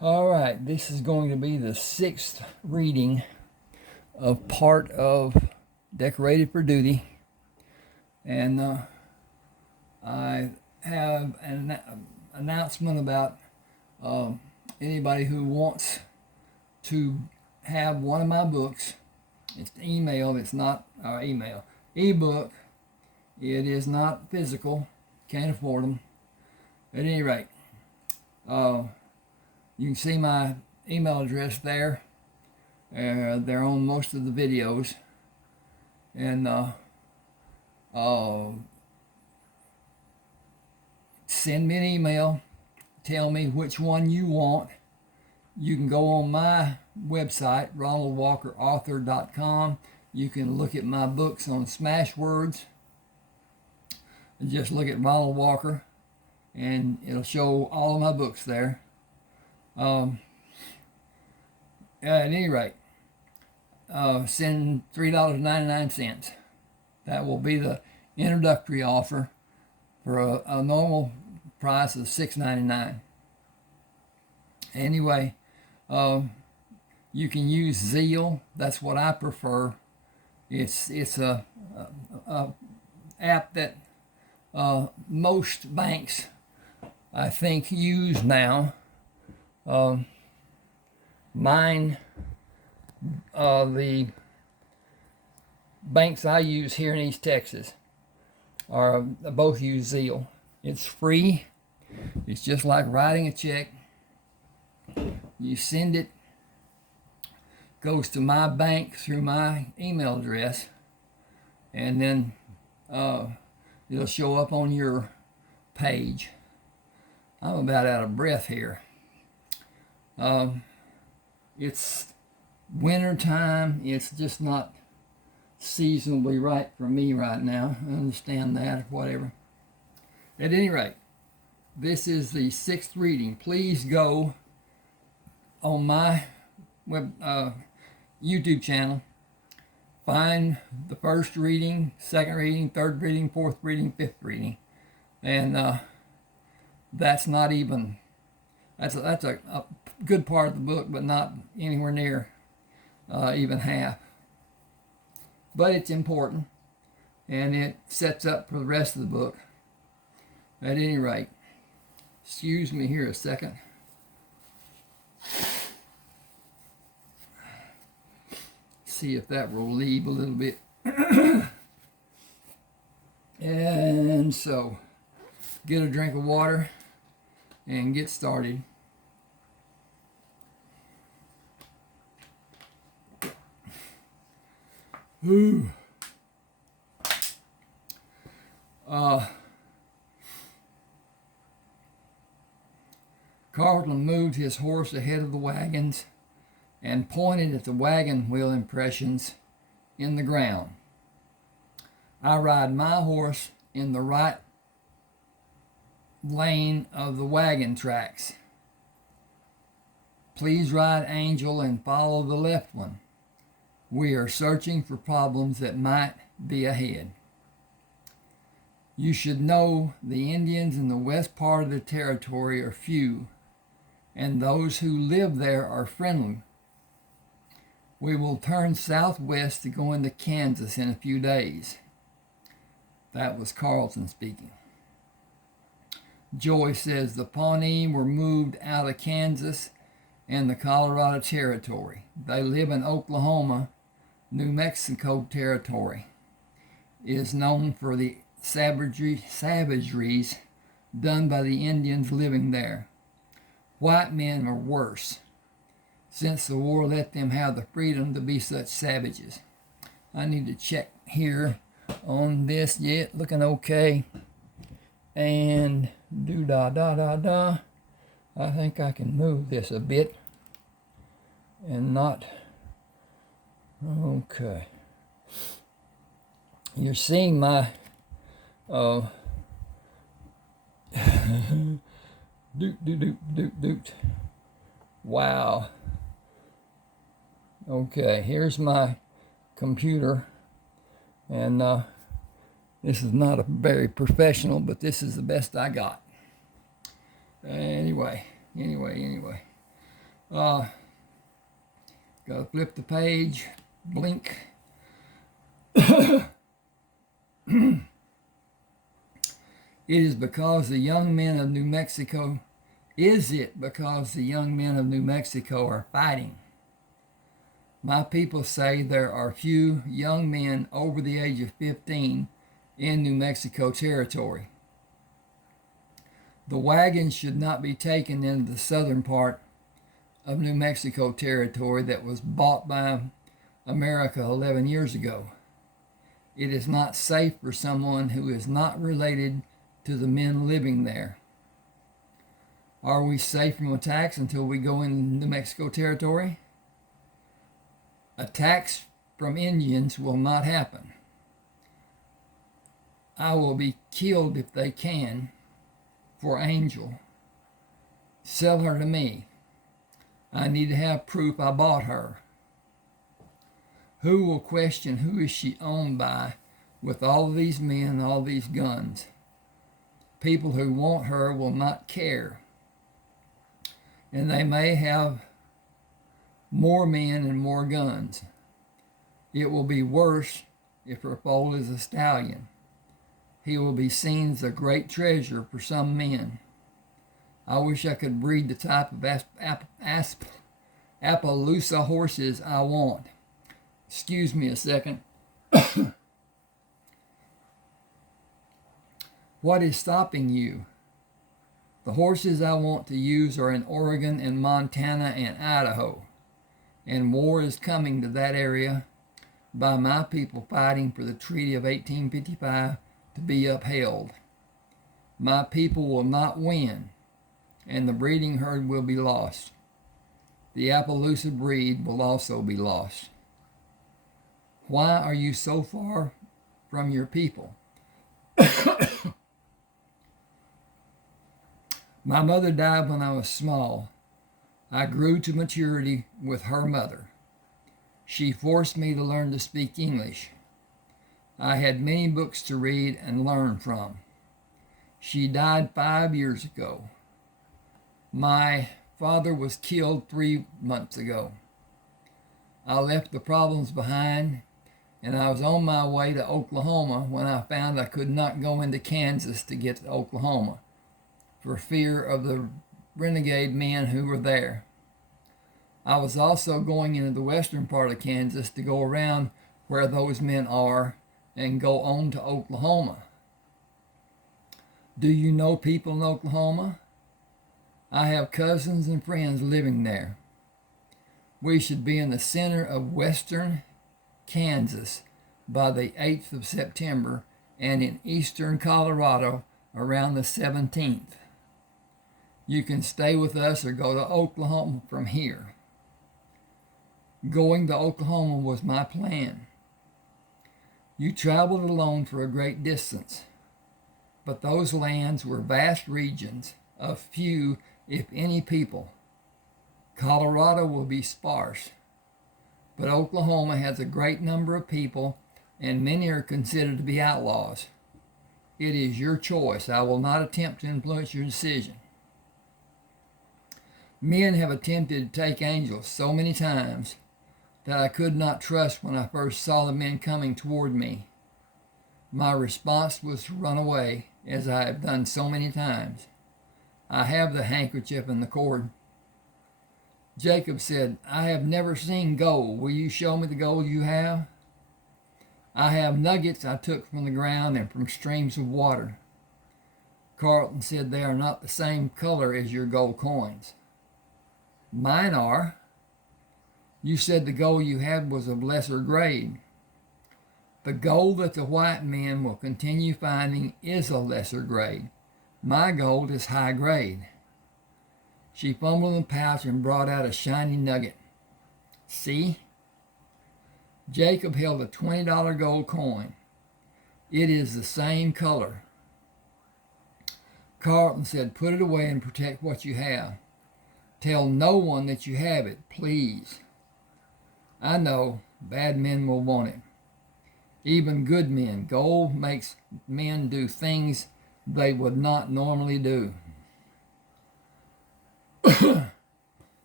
All right, this is going to be the 6th reading of part of Decorated for Duty. And I have an announcement about anybody who wants to have one of my books. It's email, it's not email. Ebook, it is not physical, can't afford them. At any rate, you can see my email address there. They're on most of the videos. And send me an email. Tell me which one you want. You can go on my website, ronaldwalkerauthor.com. You can look at my books on Smashwords. Just look at Ronald Walker, and it'll show all of my books there. At any rate, send $3.99. That will be the introductory offer for a normal price of $6.99. Anyway, you can use Zeal. That's what I prefer. It's a app that most banks, I think, use now. The banks I use here in East Texas both use Zeal. It's free. It's just like writing a check. You send it, goes to my bank through my email address, and then it'll show up on your page. I'm about out of breath here. It's winter time. It's just not seasonably right for me right now. I understand that, or whatever. At any rate, this is the 6th reading. Please go on my YouTube channel. Find the 1st reading, 2nd reading, 3rd reading, 4th reading, 5th reading. And that's not even, that's a good part of the book, but not anywhere near even half. But it's important, and it sets up for the rest of the book. At any rate, excuse me here a second. See if that will relieve a little bit. And so, get a drink of water and get started. Ooh. Carlton moved his horse ahead of the wagons and pointed at the wagon wheel impressions in the ground. I ride my horse in the right lane of the wagon tracks. Please ride Angel and follow the left one. We are searching for problems that might be ahead. You should know the Indians in the west part of the territory are few, and those who live there are friendly. We will turn southwest to go into Kansas in a few days. That was Carlton speaking. Joy says the Pawnee were moved out of Kansas and the Colorado Territory. They live in Oklahoma. New Mexico Territory is known for the savageries done by the Indians living there. White men are worse, since the war let them have the freedom to be such savages. I need to check here on this. Yeah, looking okay. And I think I can move this a bit and not. Okay. You're seeing my doot. Wow. Okay, here's my computer, and this is not a very professional, but this is the best I got. Anyway. Gotta flip the page, blink. It is because the young men of New Mexico, is it because the young men of New Mexico are fighting? My people say there are few young men over the age of 15 in New Mexico territory. The wagons should not be taken into the southern part of New Mexico territory that was bought by America 11 years ago. It is not safe for someone who is not related to the men living there. Are we safe from attacks until we go into New Mexico territory? Attacks from Indians will not happen. I will be killed if they can for Angel. Sell her to me. I need to have proof I bought her. Who will question who is she owned by with all of these men and all these guns? People who want her will not care. And they may have more men and more guns. It will be worse if her foal is a stallion. He will be seen as a great treasure for some men. I wish I could breed the type of Appaloosa horses I want. Excuse me a second. What is stopping you? The horses I want to use are in Oregon and Montana and Idaho, and war is coming to that area by my people fighting for the Treaty of 1855 to be upheld. My people will not win, and the breeding herd will be lost. The Appaloosa breed will also be lost. Why are you so far from your people? My mother died when I was small. I grew to maturity with her mother. She forced me to learn to speak English. I had many books to read and learn from. She died 5 years ago. My father was killed 3 months ago. I left the problems behind, and I was on my way to Oklahoma when I found I could not go into Kansas to get to Oklahoma for fear of the renegade men who were there. I was also going into the western part of Kansas to go around where those men are and go on to Oklahoma. Do you know people in Oklahoma? I have cousins and friends living there. We should be in the center of western Kansas by the 8th of September and in eastern Colorado around the 17th. You can stay with us or go to Oklahoma from here. Going to Oklahoma was my plan. You traveled alone for a great distance, but those lands were vast regions of few, if any, people. Colorado will be sparse, but Oklahoma has a great number of people, and many are considered to be outlaws. It is your choice. I will not attempt to influence your decision. Men have attempted to take Angel so many times that I could not trust when I first saw the men coming toward me. My response was to run away, as I have done so many times. I have the handkerchief and the cord. Jacob said, I have never seen gold. Will you show me the gold you have? I have nuggets I took from the ground and from streams of water. Carlton said, they are not the same color as your gold coins. Mine are. You said the gold you had was of lesser grade. The gold that the white men will continue finding is a lesser grade. My gold is high grade. She fumbled in the pouch and brought out a shiny nugget. See? Jacob held a $20 gold coin. It is the same color. Carlton said, put it away and protect what you have. Tell no one that you have it, please. I know, bad men will want it. Even good men. Gold makes men do things they would not normally do.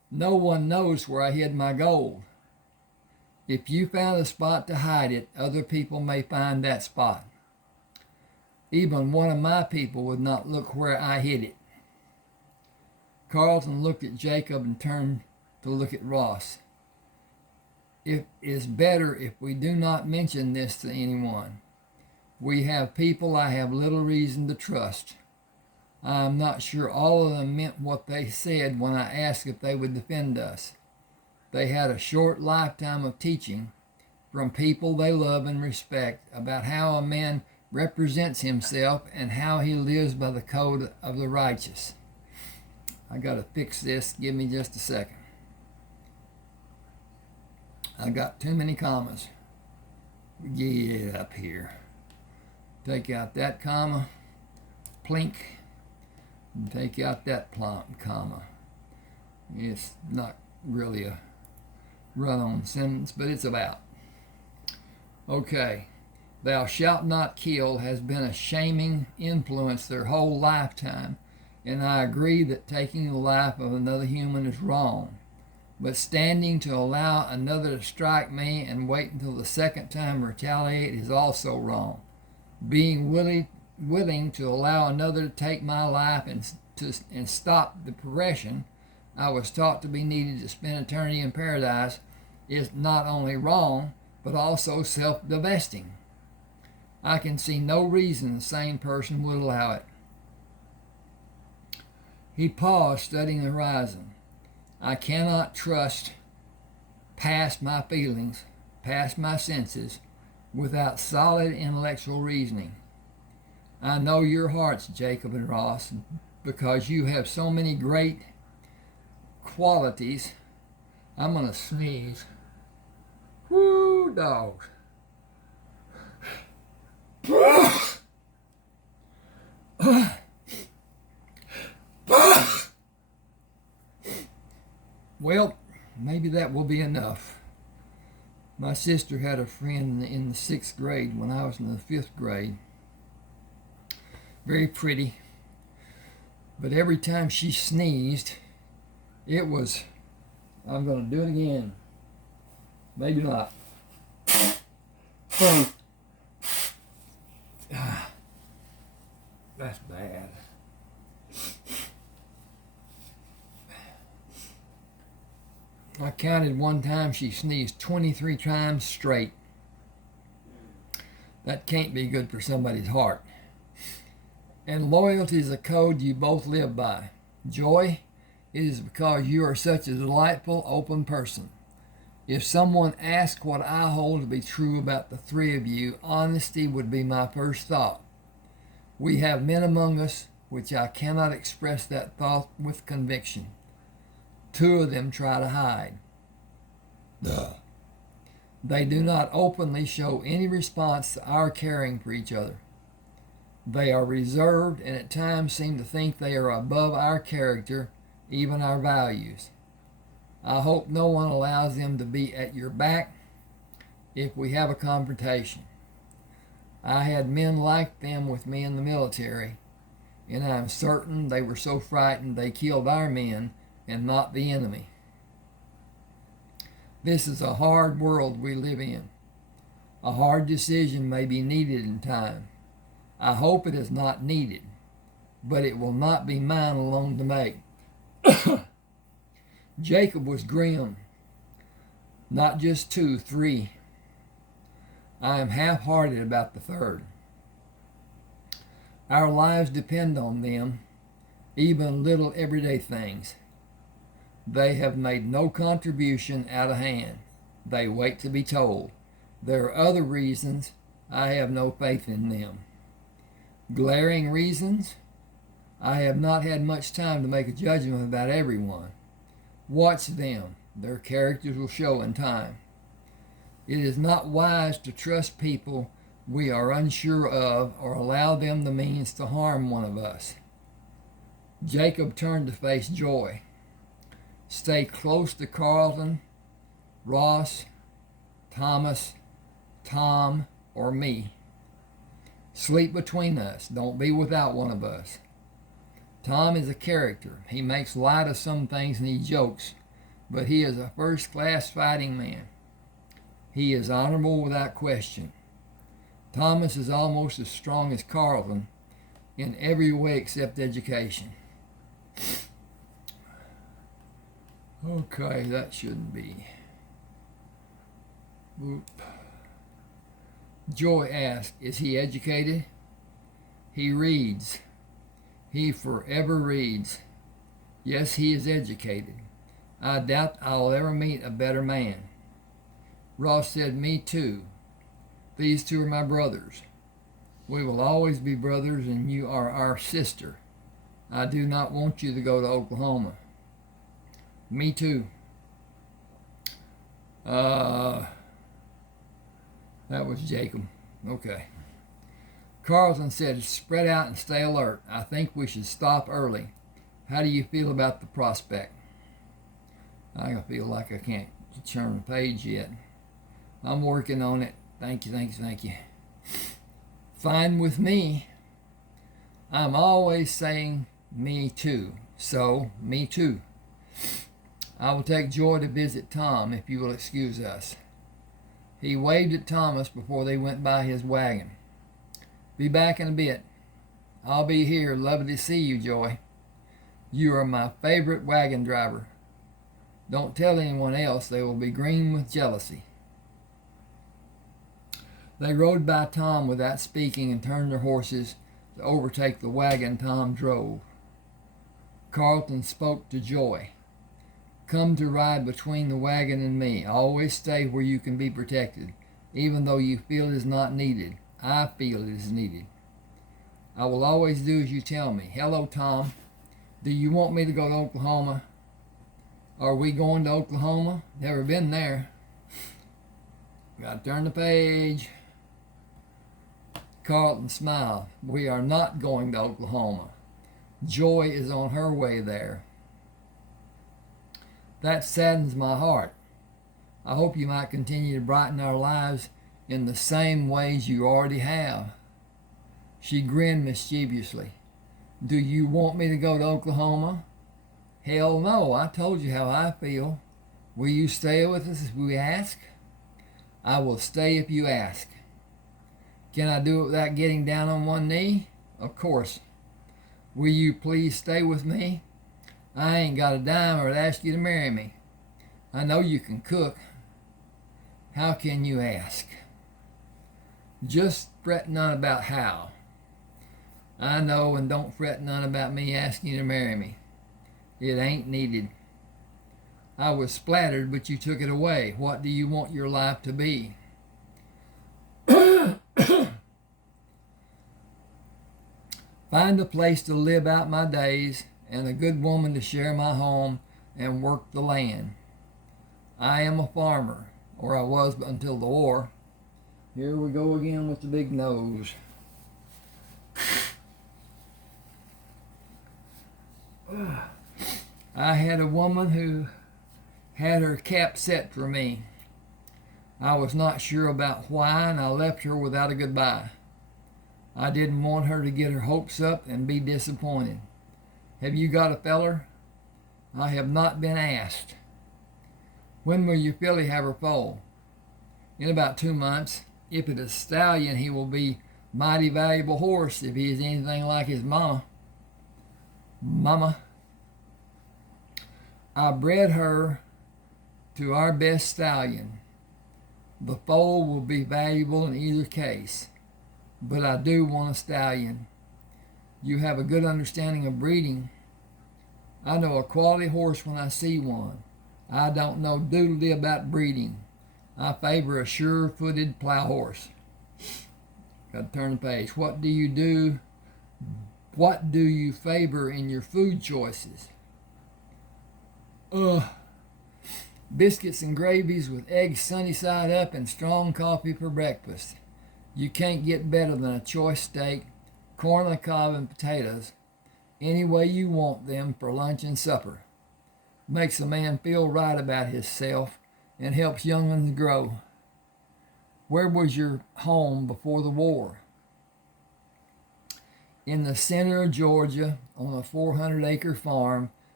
No one knows where I hid my gold. If you found a spot to hide it, other people may find that spot. Even one of my people would not look where I hid it. Carlton looked at Jacob and turned to look at Ross. It is better if we do not mention this to anyone. We have people I have little reason to trust. I am not sure all of them meant what they said when I asked if they would defend us. They had a short lifetime of teaching from people they love and respect about how a man represents himself and how he lives by the code of the righteous. I got to fix this. Give me just a second. I got too many commas. Get up here. Take out that comma. Plink. And take out that comma. It's not really a run-on sentence, but it's about. Okay. Thou shalt not kill has been a shaming influence their whole lifetime, and I agree that taking the life of another human is wrong. But standing to allow another to strike me and wait until the second time to retaliate is also wrong. Being willing to allow another to take my life and stop the progression I was taught to be needed to spend eternity in paradise is not only wrong, but also self-divesting. I can see no reason the sane person would allow it. He paused, studying the horizon. I cannot trust past my feelings, past my senses, without solid intellectual reasoning. I know your hearts, Jacob and Ross, because you have so many great qualities. I'm going to sneeze. Whoo, dogs. Well, maybe that will be enough. My sister had a friend in the 6th grade when I was in the 5th grade. Very pretty. But every time she sneezed, it was, I'm going to do it again. Maybe not. That's bad. I counted one time she sneezed 23 times straight. That can't be good for somebody's heart. And loyalty is a code you both live by. Joy, it is because you are such a delightful, open person. If someone asked what I hold to be true about the three of you, honesty would be my first thought. We have men among us which I cannot express that thought with conviction. 2 of them try to hide. They do not openly show any response to our caring for each other. They are reserved and at times seem to think they are above our character, even our values. I hope no one allows them to be at your back if we have a confrontation. I had men like them with me in the military, and I am certain they were so frightened they killed our men and not the enemy. This is a hard world we live in. A hard decision may be needed in time. I hope it is not needed, but it will not be mine alone to make. Jacob was grim. Not just 2, 3. I am half-hearted about the 3rd. Our lives depend on them, even little everyday things. They have made no contribution out of hand. They wait to be told. There are other reasons. I have no faith in them. Glaring reasons? I have not had much time to make a judgment about everyone. Watch them. Their characters will show in time. It is not wise to trust people we are unsure of or allow them the means to harm one of us. Jacob turned to face Joy. Stay close to Carlton, Ross, Thomas, Tom, or me. Sleep between us. Don't be without one of us. Tom is a character. He makes light of some things and he jokes, but he is a first-class fighting man. He is honorable without question. Thomas is almost as strong as Carlton in every way except education. Okay, that shouldn't be. Whoop. Joy asked, is he educated? He reads. He forever reads. Yes, he is educated. I doubt I'll ever meet a better man. Ross said, me too. These two are my brothers. We will always be brothers, and you are our sister. I do not want you to go to Oklahoma. Me too. That was Jacob. Okay. Carlton said, spread out and stay alert. I think we should stop early. How do you feel about the prospect? I feel like I can't turn the page yet. I'm working on it. Thank you. Fine with me. I'm always saying me too. So, me too. I will take Joy to visit Tom if you will excuse us. He waved at Thomas before they went by his wagon. Be back in a bit. I'll be here. Lovely to see you, Joy. You are my favorite wagon driver. Don't tell anyone else. They will be green with jealousy. They rode by Tom without speaking and turned their horses to overtake the wagon Tom drove. Carlton spoke to Joy. Come to ride between the wagon and me. Always stay where you can be protected, even though you feel it is not needed. I feel it is needed. I will always do as you tell me. Hello, Tom. Do you want me to go to Oklahoma? Are we going to Oklahoma? Never been there. Got to turn the page. Carlton smiled. We are not going to Oklahoma. Joy is on her way there. That saddens my heart. I hope you might continue to brighten our lives in the same ways you already have. She grinned mischievously. Do you want me to go to Oklahoma? Hell no, I told you how I feel. Will you stay with us if we ask? I will stay if you ask. Can I do it without getting down on one knee? Of course. Will you please stay with me? I ain't got a dime or to ask you to marry me. I know you can cook. How can you ask? Just fret none about how. I know, and don't fret none about me asking you to marry me. It ain't needed. I was splattered, but you took it away. What do you want your life to be? Find a place to live out my days and a good woman to share my home and work the land. I am a farmer, or I was until the war. Here we go again with the big nose. I had a woman who had her cap set for me. I was not sure about why, and I left her without a goodbye. I didn't want her to get her hopes up and be disappointed. Have you got a feller? I have not been asked. When will your filly have her foal? In about 2 months. If it is a stallion, he will be mighty valuable horse if he is anything like his mama. I bred her to our best stallion. The foal will be valuable in either case, but I do want a stallion. You have a good understanding of breeding. I know a quality horse when I see one. I don't know doodly about breeding. I favor a sure-footed plow horse. Got to turn the page. What do you do? What do you favor in your food choices? Biscuits and gravies with eggs sunny side up and strong coffee for breakfast. You can't get better than a choice steak, corn on the cob, and potatoes any way you want them for lunch and supper. Makes a man feel right about himself and helps young'uns grow. Where was your home before the war? In the center of Georgia on a 400-acre farm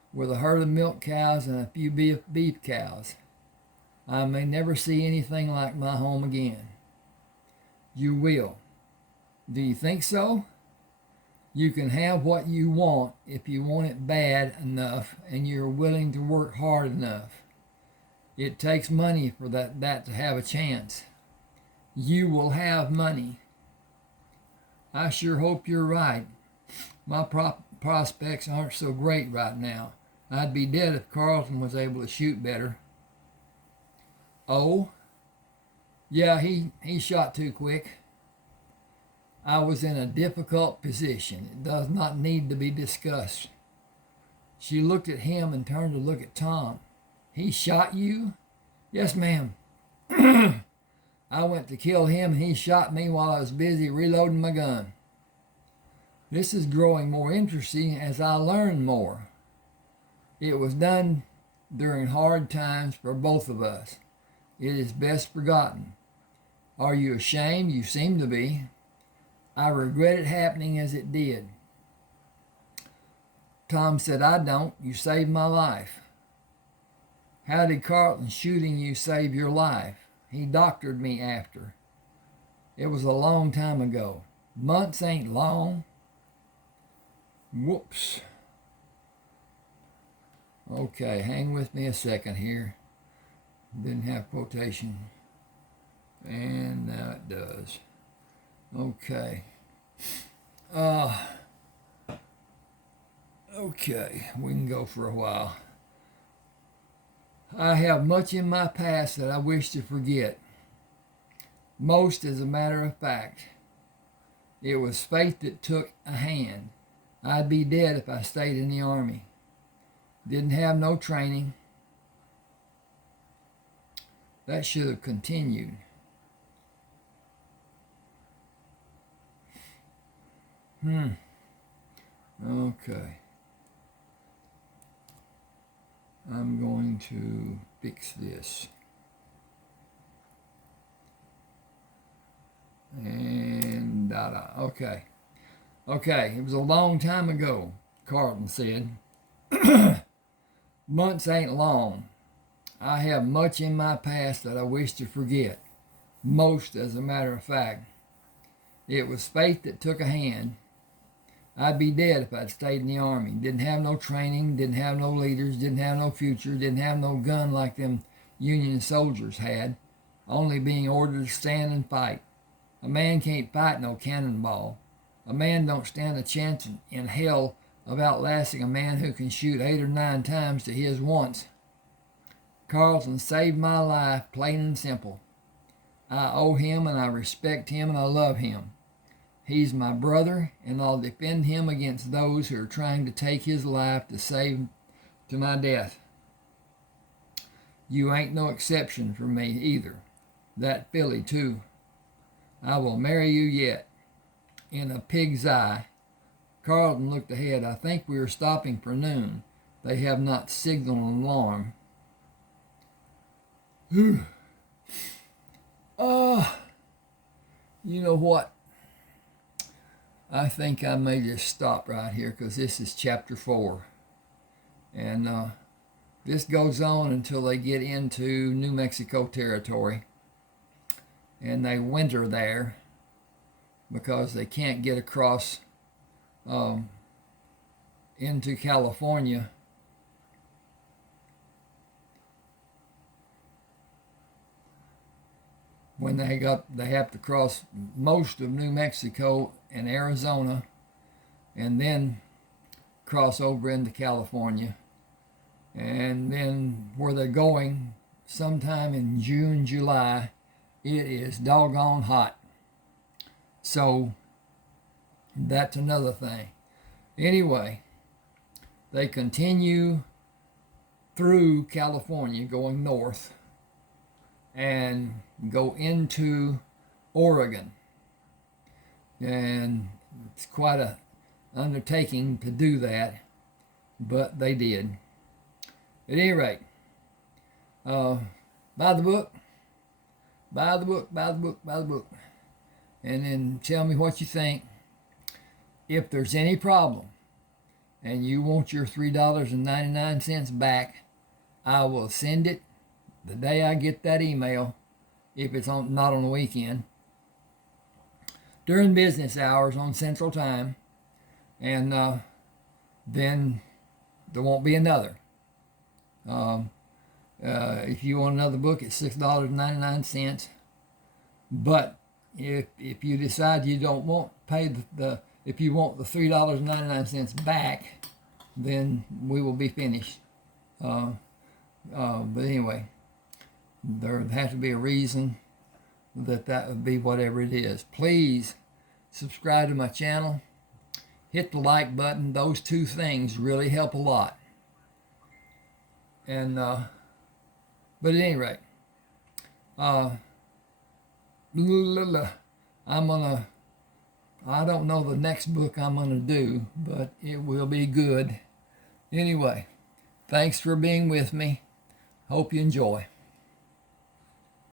with a herd of milk cows and a few beef cows. I may never see anything like my home again. You will. Do you think so? You can have what you want if you want it bad enough and you're willing to work hard enough. It takes money for that to have a chance. You will have money. I sure hope you're right. My prospects aren't so great right now. I'd be dead if Carlton was able to shoot better. Oh? Yeah, he shot too quick. I was in a difficult position. It does not need to be discussed. She looked at him and turned to look at Tom. He shot you? Yes, ma'am. I went to kill him and he shot me while I was busy reloading my gun. This is growing more interesting as I learn more. It was done during hard times for both of us. It is best forgotten. Are you ashamed? You seem to be. I regret it happening as it did. Tom said, I don't. You saved my life. How did Carlton shooting you save your life? He doctored me after. It was a long time ago. Months ain't long. Whoops. Okay, hang with me a second here. Didn't have quotation. And now it does. Okay. Okay, we can go for a while. I have much in my past that I wish to forget. Most as a matter of fact. It was fate that took a hand. I'd be dead if I stayed in the Army. Didn't have no training. That should have continued. Okay. I'm going to fix this. And okay. Okay, it was a long time ago, Carlton said. Months ain't long. I have much in my past that I wish to forget. Most, as a matter of fact. It was fate that took a hand. I'd be dead if I'd stayed in the Army. Didn't have no training, didn't have no leaders, didn't have no future, didn't have no gun like them Union soldiers had, only being ordered to stand and fight. A man can't fight no cannonball. A man don't stand a chance in hell of outlasting a man who can shoot 8 or 9 times to his once. Carlton saved my life, plain and simple. I owe him and I respect him and I love him. He's my brother, and I'll defend him against those who are trying to take his life to save to my death. You ain't no exception for me either. That filly, too. I will marry you yet. In a pig's eye. Carlton looked ahead. I think we are stopping for noon. They have not signaled an alarm. You know what? I think I may just stop right here because this is chapter 4. And this goes on until they get into New Mexico territory. And they winter there because they can't get across into California. When they have to cross most of New Mexico and Arizona and then cross over into California. And then where they're going sometime in June, July, it is doggone hot. So that's another thing. Anyway, they continue through California going north and go into Oregon. And it's quite an undertaking to do that, but they did. At any rate, buy the book, buy the book, buy the book, buy the book, and then tell me what you think. If there's any problem, and you want your $3.99 back, I will send it the day I get that email, if it's not on the weekend, during business hours on Central Time, and then there won't be another. If you want another book, it's $6.99. But if you decide you don't want pay if you want the $3.99 back, then we will be finished. But anyway, there has to be a reason that would be whatever it is. Please subscribe to my channel. Hit the like button. Those two things really help a lot. And but at any rate, I don't know the next book I'm gonna do, but it will be good. Anyway, thanks for being with me. Hope you enjoy.